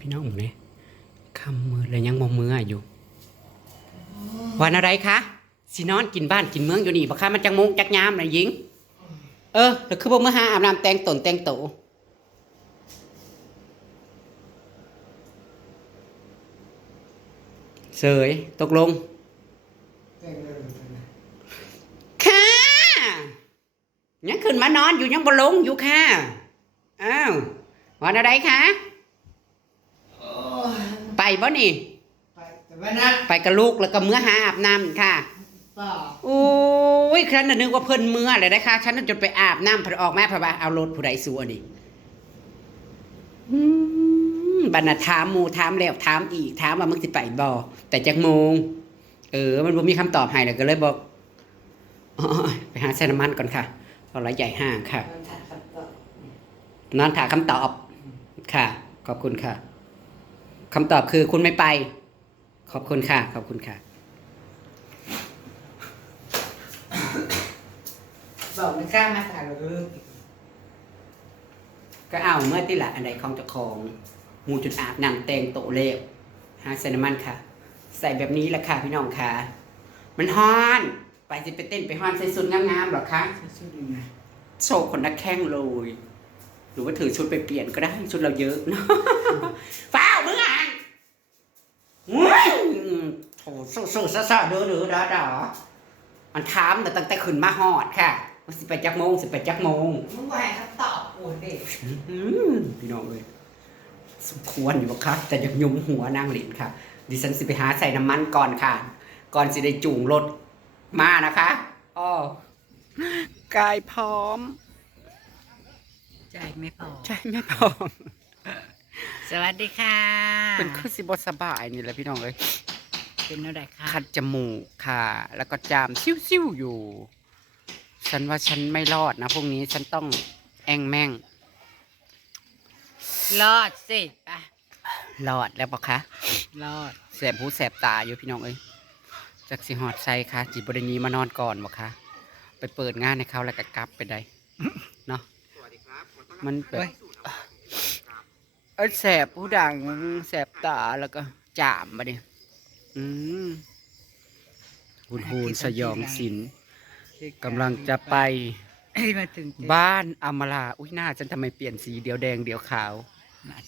พี่น้องหมูเนี่ยคำมือเลยยังมองมืออยู่วันอะไรคะสินอนกินบ้านกินเมืองอยู่นี่บ่คะมันจังมงจักยามนะหญิง เออแล้วคือบ่เมื่อหาอาบน้ำแต่งตนแต่งโตเสยตกลงค่ะยังขึ้นมานอนอยู่ยังบ่ลงอยู่ค่ะอ้าว วันอะไรคะไปบ่นี่ ไปแต่ว่านัดไปกับลูกแล้วก็เมื่อหาอาบน้ำค่ะป่าโอ้ยฉันน่ะนึกว่าเพิ่นเมื่อเลยนะคะฉันน่ะจนไปอาบน้ำเพิ่นออกมาเพราะว่าเอารถผู้ใดสู้อันนี้อืมบรรณาถามหมูถามแล้วถามอีกถามว่ามึงสิไปบ่แต่จักโมง เออ มันบ่มีคำตอบให้เลยก็เลยบอกอ๋อไปหาใส่น้ำมันก่อนค่ะเพราะระใหญ่ห้างค่ะมันถัดคำตอบนอนถามคำตอบ ค่ะ ขอบคุณค่ะคำตอบคือคุณไม่ไป ขอบคุณค่ะ ขอบคุณค่ะบอกไม่กล้ามาถ่ายเลยก็เอาเมื่อที่ละอันใดของเจ้าของหมูจุดอาบน้ำแต่งโตะเลวหาใส่น้ำมันค่ะ ใส่แบบนี้แหละค่ะพี่น้องค่ะ มันฮ้อน ไปจะไปเต้นไปฮ้อนใส่สุดงามๆหรอคะสุดๆนะโชว์คนนักแข้งเลย หรือว่าถือชุดไปเปลี่ยนก็ได้ชุดเราเยอะเนอะฟ้าวมึงอะอุ้ยโถสู้สู้ซ่าซ่าเด้อเด้อเด้อเด้อมันถามแต่ตั้งแต่ขึ้นมาฮอดค่ะว่าสิไปจักโมงสิไปจักโมงมึงว่าให้คำตอบกูดิอืมพี่น้องเลยสมควรอยู่บ่ครับแต่อยากยุมหัวนางหลินค่ะ ดิฉันสิไปหาใส่น้ำมันก่อนค่ะ ก่อนสิได้จูงรถมานะคะอ้อกายพร้อม ใจไม่พอใช่ไม่พร้อมสวัสดีค่ะ เป็นคือสิบสบายนี่แหละพี่น้องเอ้ยเป็นอะไรคะคัดจมูกค่ะ แล้วก็จามซิ่วๆอยู่ ฉันว่าฉันไม่รอดนะพวกนี้ฉันต้องแองแม่ง รอดสิไปรอดแล้วปะคะรอดแสบหูแสบตาอยู่พี่น้องเอ้ยจากสิหอดใส่ค่ะจิบริณีมานอนก่อนบ่คะไปเปิดงานให้เขาแล้วก็กลับไปได้เนาะ มันแบบเอ้ยแสบหูดังแสบตาแล้วก็จามมาดิอืมหุนหูนสยองสินกำลังจะไปเอ้ยมาถึงบ้านอมราอุ้ยหน้าฉันทำไมเปลี่ยนสีเดียวแดงเดียวขาว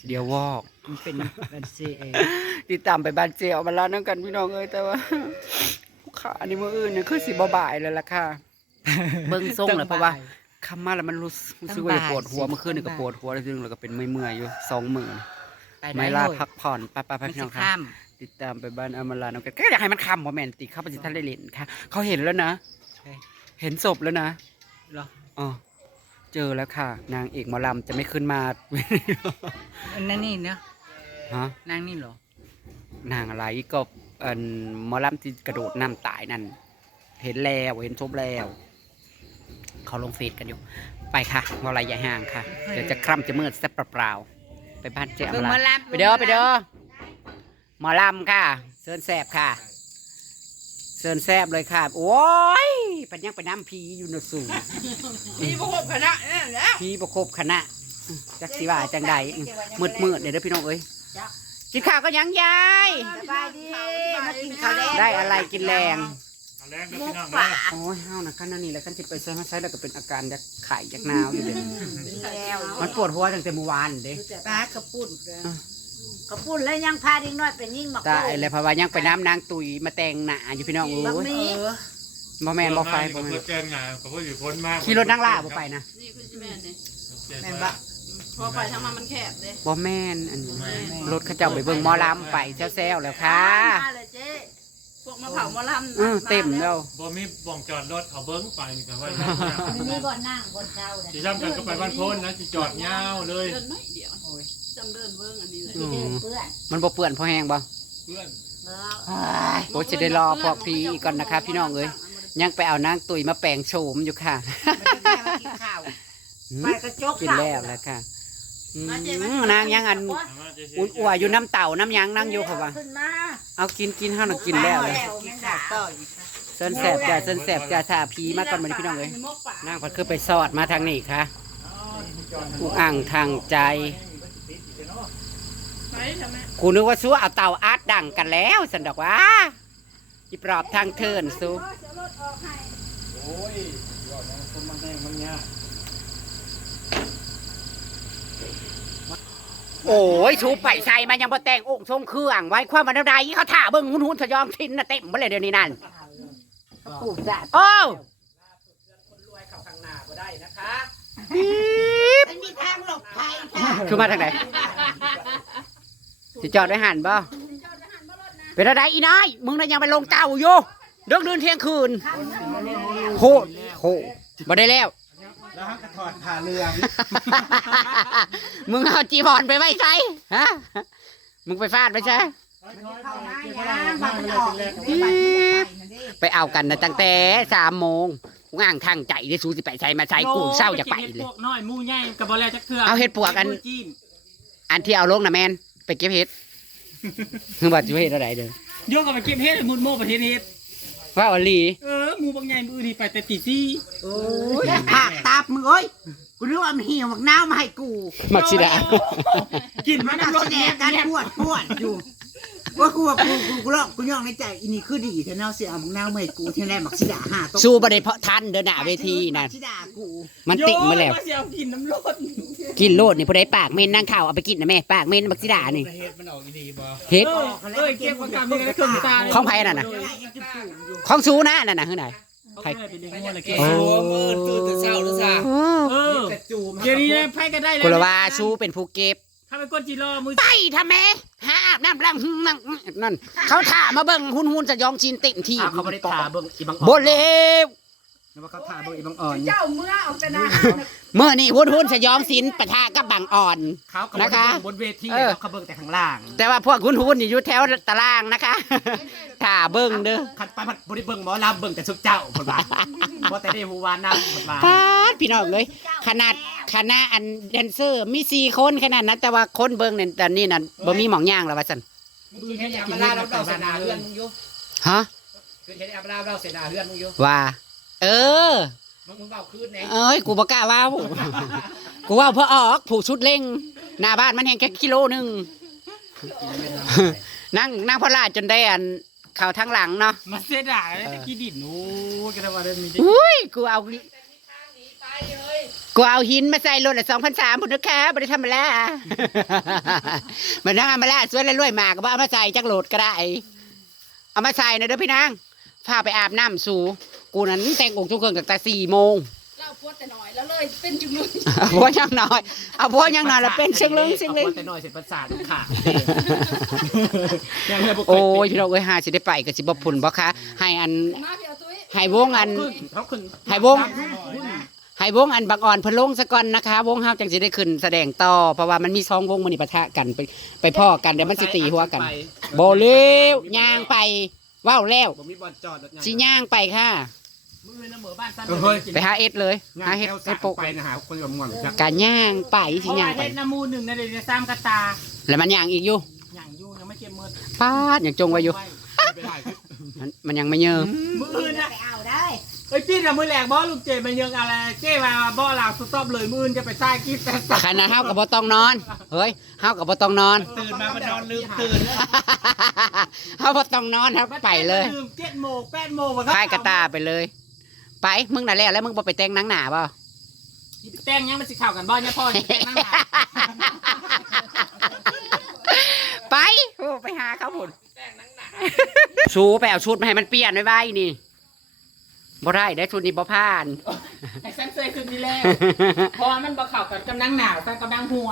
เดียววอกมันเป็นบันซีเองติดตามไปบ้านเจียวมาแล้วนั่งกันพี่น้องเอ้ยแต่ว่าผู้ขาอันนี้มืออื่นเนี่ยคือสีบ่ายเลยล่ะค่ะ เบิ่งทรงเลยเพราะว่า คำมาแล้วมันรู้สึกรู้สึกว่าจะปวดหัวเมื่อคืนนี่ก็ปวดหัวแล้วซึ่งเราก็เป็นเมื่อยๆอยู่สองมือไม่ลาพักผ่อนไปไปไปไม่พี่ใช่น้องค่ะข้ามติดตามไปบ้านอมราน้องกันก็อยากให้มันคำว่าแมนติเข้าไปสิท่านได้เล่นค่ะ เขาเห็นแล้วนะใช่เห็นศพแล้วนะเหรออ๋อเจอแล้วค่ะ นางเอกหมอลำจะไม่ขึ้นมาอันนั่นนี่เนาะฮะนางนี่เหรอนางอะไรก็เอันหมอลำที่กระโดดน้ำตายนั่น เห็นแล้วเห็นศพแล้ว เขาลงเฟซกันอยู่ ไปค่ะวอลายยายห่างค่ะ เดี๋ยวจะคร่ำจะมืดแซ่บเปล่าๆไปบ้านเจ๊อเบิ่งมหมาราลับไปเด้อไปเด้อหมอลำค่ะเซินแซบค่ะเซินแซบเลยค่ะ โอ้ยปัญญังไปน้ำพีอยู่ในสูงพี่ประกบคณะเนี่ยแล้วพีประคบคณะจักสิว่าจังใดมืดมืดๆเดี๋ยวเด้อพี่น้องเอ้ยกินข้าวก็ยังยายสบายดีมากินข้าวแดงได้อะไรกินแรงเอา แรงเด้อมุกพี่น้องป่าเด้อโอ้ยเฮานะขั้นนั้นนี่แหละขั้นที่ไปใช้มาใช้แล้วก็เป็นอาการจากไข่จากหนาวอยู่เด็แล้วมันปวดหัวตั้งแต่เมื่อวานเด้ปลากระปุ่นอะกระปุ่นแล้วยังพาเด็กน้อยไปยิ่งหมักตายเลยเพราะว่ายังไปน้ำนางตุยมาแต่งหน้าอยู่พี่น้องบักโอ้ยมีบ่แม่นบ่ไฟบ่ก็แม่เพื่อนเกินงานก็เพื่ออยู่พ้นมากขี่รถนั่งล่าบ่ไปนะนี่คือชิแม่นเนี่ยแม่นบะพอไปทางมามันแคบเลยบ่แม่นอันนี้รถเขาเจ้าไปเบิ่งหมอลำไปแซวๆแล้วค่ะ มาเลยเจ๊ พวกมาเผาหมอลำเออเต็มแล้วบ่มีบ่องจอดรถเขาเบิ้งไปนี่ก็ว่ามันมีบ่อนนั่งบ่อนเช้าเลยสิจำกันก็ไปบ้านโพ้นนะสิจอดยาวเลยเดินน้อยเดียวจำเดินเบิ้งอันนี้เลยที่เดินเพื่อนมันบ่เปื้อนพอแห้งบ่เพื่อนแล้วโอ้ยจะได้รอพวกพี่อีกก่อนนะคะ พี่น้องเอ้ยยังไปเอานางตุยมาแปลงโฉมอยู่ค่ะมันจะแม่มากินข้าวหืมไปกระจกกินแล้วแล้วค่ะอื มนางยังอันเอามาเจ๊อุ่นอัวอยู่น้ำเต่าน้ำยังนั่งอยู่ค่ะว่าขึ้นมาเอากินกินห้าวหนังกินแล้วเลยกินข้าวต่ออีกค่ะเส้นแสบจ้าเส้นแสบจ้าทาพีมาก่อนมาดิพี่น้องเลยมีมกป่านางพัดคือไปสอดมาทางนี้ค่ะอุอ่างทางใจไปทำไมกูนึกว่าสู้เอาเต่าอาร์ตดังกันแล้วสันดอกว่าอีปลอบทางเทินสู้โอ้ยว่ามันคนมันแดงมันยาก โอ้ยชูไปใส่มันยังบ่แต่งองค์ทรงเครื่องไว้ความวันใดเขาถ่าเบิ่งหุ่นหุ่นทยองทินน่ะเต็มบ่เลยเดี๋ยวนี้นั่นปลูกจ้ะโอ้มันมีทางหลบภัยค่ะคือมาทางไหนสิจอดได้หันบ่เป็นอะไรอีน้อยมึงน่ะยังไปลงเต่าอยู่เรื่องเดินเที่ยงคืนโหดโหดบ่ได้แล้ว แล้วฮักกระถอดผ่าเรืองมึงเอาจีบอลไปไว้ใช่ฮะ มึงไปฟาดไปใช่ เข้ามาอย่างมามันออกเลยไม่ไปมันดิไปเอากันนะตั้งแต่สามโมงกูง่างทางใจได้สูสิไปใช้มาใช้กูเศร้าจะไปเลย พวกน้อยหมูใหญ่กับบอลแล้วจักเทื่อเอาเฮ็ดปวกอันหมูจิ้มอันที่เอาลงนะแมนไปเก็บเห็ดมึงบอกจะเห็ดอะไรเด้อโยกกับไปเก็บเฮ็ดมุดโม่ประเทศเฮ็ดว่าอลีเออห มูบางใหญ่มือนี่ไปแต่ตีซี่โอ้ยผากตาบมึงเอ้ยกูนึกว่ามันเหี่ยวมักน้าวมาให้กูมักชิดากินมัมันน้ำรแสถดแยงกการแยกปวดปวดอยู่ว่ากูว่ากูกูกูร้องกูย่องในใจอีนี่คือดีแต่เนาะเสียมักน้าวมาให้กูเที่แรกมักสิดาหาตสู้บ่ได้เพราะทันเดินหน้าเวทีนั่นมักสิดากูมันติ่งมาแล้ว โยว่าสิเอากินน้ำรถ กินโลดนี่ผู้ใดปากเมนนั่งข่าวเอาไปกินนะแม่ปากเมนมักชิดานี่เฮ็ดมันออกดีบ่เห็ดเออเอ้ยเก็บประกันนี่ก็ขึ้นตาเลยของไผนั่นน่ะของซูนะนั่นน่ะคือไหนใครเป็นเด็กงัวเลยเก็บโอ้มืดตื่นแต่เช้าหรือซะเออแต่จูมเดี๋ยวนี้ไพ่ก็ได้แล้วกุลว่าซูเป็นผู้เก็บถ้าไปกดจีรอมือไปทำไมหาอาบน้ำล้างหึ่งนั่งนั่นเขาถ่ามาเบิ่งหุ่นหุ่นสยองชินเต็มที่อ้าวเขาไม่ได้ทาเบิ่งอีบังบ่เลว นึกว่าเขาทาเบิ่งอีบังอ่อน เจ้าเมื่อเอาแต่นาเมื่อนี่หุ่นหุ่นสยองชินปะทะกับบังอ่อน เขาก็นะคะบนเวทีเออ เขาเบิ่งแต่ข้างล่างแต่ว่าพวกหุ่นหุ่นนี่อยู่แถวตารางนะคะถ่าเบิ่งเด้อขัดไปผัดบริเบิ่งหมอลำเบิ่งแต่สุกเจ้าคนว่าเพราะแต่ได้ฮูวาน้ำคนว่าปาดพี่น้องเลยขนาดคณะอันแดนเซอร์มีสี่คนขนาดนั้นแต่ว่าคนเบิ่งเนี่ยตอนนี้น่ะบ่มีหมองย่างแล้วว่าซั่นมือแค่อยากกินเล่าเราเสนาเพื่อนมึงอยู่ฮะคือแค่อยากเล่าเราเสนาเพื่อนมึงอยู่ว่า เออมึงมึงเบาคืนไหนเอ้ยกูบอกล้าเว้ากูเว่าเพื่อออกผูกชุดเล่งหน้าบ้านมันแห้งแค่กิโลหนึ่งนั่งนั่งพอลาดจนได้อันเข่าทั้งหลังเนาะมาเสียดายเลยขี้ดินโอ้ยก็ได้ว่าได้มีได้อุ้ยกูเอากูเอาหินมาใส่รถละสองพันสามพุทธค้าบริธรรมละมันนั่งเอามาละสวยแล้วรวยมากก็บ่เอามาใส่จักโหลดก็ได้ เอามาใส่นะเด้อพี่นางพาไปอาบน้ำสู่ กูนั้นแต่งองค์ทุกเครื่องตั้งแต่สี่โมงเราพวดแต่น้อยแล้วเลยเป็นจุงเลยเอาพวกยังน้อยเอาพวกยังน้อยแล้วเป็นเชิงลึงเชิงลึงแต่น้อยเสร็จประสาทขาดโอ้ยพี่น้องเอ้ยหาสิได้ไปกับสิบ่พุ่นบ่คะให้อันมาพี่เอาตุ้ยให้วงอันเขาขึ้นให้วง ให้วงอันบางอ่อนเพิ่นลงซะก่อนนะคะ วงเฮาจังสิได้ขึ้นแสดงต่อเพราะว่ามันมีสองวงมื้อนี้ปะทะกันไปไปพ่อกันเดี๋ยวมันสิตีหัวกันบ่เร็วย่างไปว้าวแล้วผมมีบอลจอดรถสิย่างไปค่ะ มือน้ำเหมือบ้านสั้นเฮ้ยไปหาเอ็ดเลยหาเฮ็ดเฮ็ดโปะไปนะฮะคนกับมึงจังการย่างไปเพสิราะย่าว่างไป เด็ดน้ำมูหนึ่งในเด็ดซ้ำกระตาแล้วมันย่างอีกอยู่อย่างยุ่งยังไม่เก็บมือปาดยังจงไว้อยู่ไปได้มันมันยังไม่เยิมมืออื่นนะไปเอาได้เอ้ยพี่น่ะมือแหลกบอลูกเจมันยังอะไรเจ้มาบอหลังสต็อปเลยมืออื่นจะไปใต้กิ๊บแต่สัขนาดเฮาก็บ่ต้องนอน เฮ้ยเฮาก็บ่ต้องนอน ตื่นมามันนอนลืมตื่นเฮาบ่ต้องนอนครับไปเลยเจ็ดโมงแปดโมงพายกระตาไปเลย ไปมึงน่ะแล้วแล้วมึงบ่ไปแต่งหนังหนาบ่แต่งยังมันสิข่าวกันบ่เนี่ยพ่อแต่งนั่งหนาไปโอ้ไปหาเขาพุ่นชูไปเอาชุดมาให้มันเปลี่ยนไว้ไว้นี่บ่ได้ได้ชุดนี้บ่ผ่านไอ้ซันเซยคืนนี้แล้วพอมันบ่เข่ากันกำลังหนาวซันกำลังหัว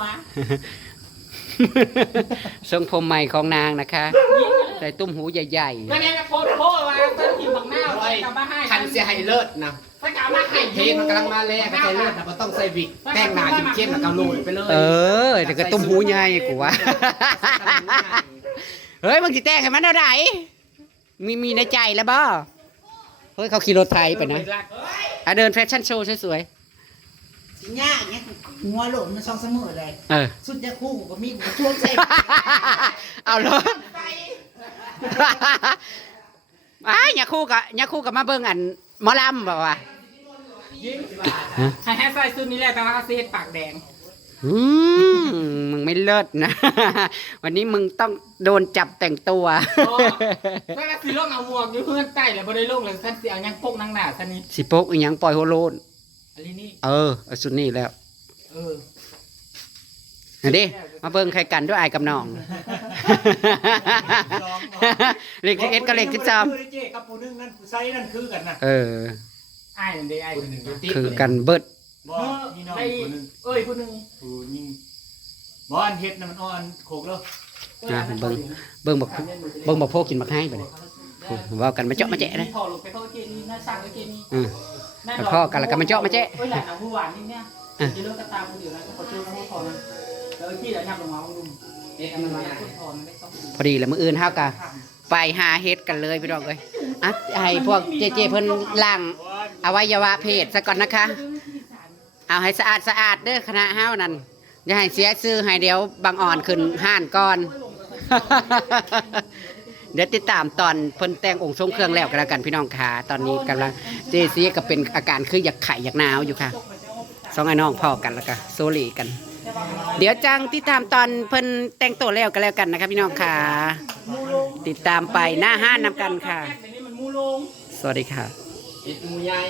ทรงผมใหม่ของนางนะคะใส่ตุ้มหูใหญ่ก็เนี่ยนะโพสต์โพสต์ว่า ยกลับมาให้คันเสียให้เลิศนะซันกลับมาให้เพลงมันกำลังมาแรงใส่เลิศนะมันต้องใส่วิกแต่งหน้าเข้มๆแล้วก็โรยไปเลยๆเออแต่ก็ตุ้มหูใหญ่กูว่าเฮ้ยมึงสิแต่งให้มันเอาไหนมีมีในใจแล้วบ่เฮ้ยเขาขี่รถไทยไปนะอะเดินแฟชั่นโชว์สวยสิญ่าเนี่ยหัวโหลนมันซองเสมอเลยๆเออสุดยาคู่ก็มีกูช่วงใส่เอาเลยอ้ายอย่าคู่กับอย่าคู่กับมาเบิ่งอันหมอลำบอกว่าให้ให้ใส่ชุดนี้แหละแต่ว่าเขาเสียปากแดง อืมมึงไม่ไม่เลิศนะ วันนี้มึงต้องโดนจับแต่งตัวถ้าสิลงเอาหมวกอยู่เพื่อนใต้แล้วบ่ได้ลงเลยท่านสิเอายังพกนางหน้าท่านนี้สิโปกอีหยังปล่อยโฮโลนอันนี้นี่เออเอาสุดนี่แล้ว เออ เห็นดิมาเบิ่งใครกันด้วยอายกับน้อง เลขเอ็ดกับเลขที่จคือเจ๊กับปูนึงนั่นไซนั่นคือกันนะำเอออ้ายนั่นเด้อ้ายคนหนึงนะคือกันเบิดบ่มีน้องไอ้คนนึงเอ้ยผู้หนึงปูยิงบ่อันเฮ็ดน่ะมันอ่อนโขกแล้วอะเบิ่งเบิ่งบักเบิ่งบักโพกินบักให้ไปเลยว่ากันมาเจาะมาแจ๊ะเลย พอลงไปเข้าเจนี่น่าสั่งไว้เจนี่อืมแล้วพ่อกันแล้วก็มาเจาะมาแจ๊ะเอ้ยหลานเอาผู้หวานนี่เนี่ยอะจะเลิกกระตามคนเดียวนะก็ขอช่วยนะพอนะ แล้วพี่แล้วยับลงมาลุงเอ๊ะมันมาคุณพอมันได้ต้องพอดีแล้วมื้ออื่นเฮากะไปหาเฮ็ดกันเลยพี่น้องเอ้ยอะให้พวกเจเจเพิ่นล้างอวัยวะเพศซะก่อนนะคะ เอาให้สะอาดสะอาดเด้อคณะเฮานั่นอย่าให้เสียชื่อให้เดี๋ยวบางอ่อนขึ้นห้านก่อน เดี๋ยวติดตามตอนเพิ่นแต่งองค์ทรงเครื่องแล้วกันแล้วกันพี่น้องค่ะตอนนี้กำลังเจซีก็เป็นอาการคืออยากไข่อยากหนาวอยู่ค่ะสองไอ้น้องพ่อกันแล้วก็โซลีกัน เดี๋ยวจังติดตามตอนเพิ่นแต่งตัวแล้วกันแล้วกันนะคะพี่น้องค่ะ ติดตามไปหน้าห้านนำกันค่ะ สวัสดีค่ะเอ็ดมูใหญ่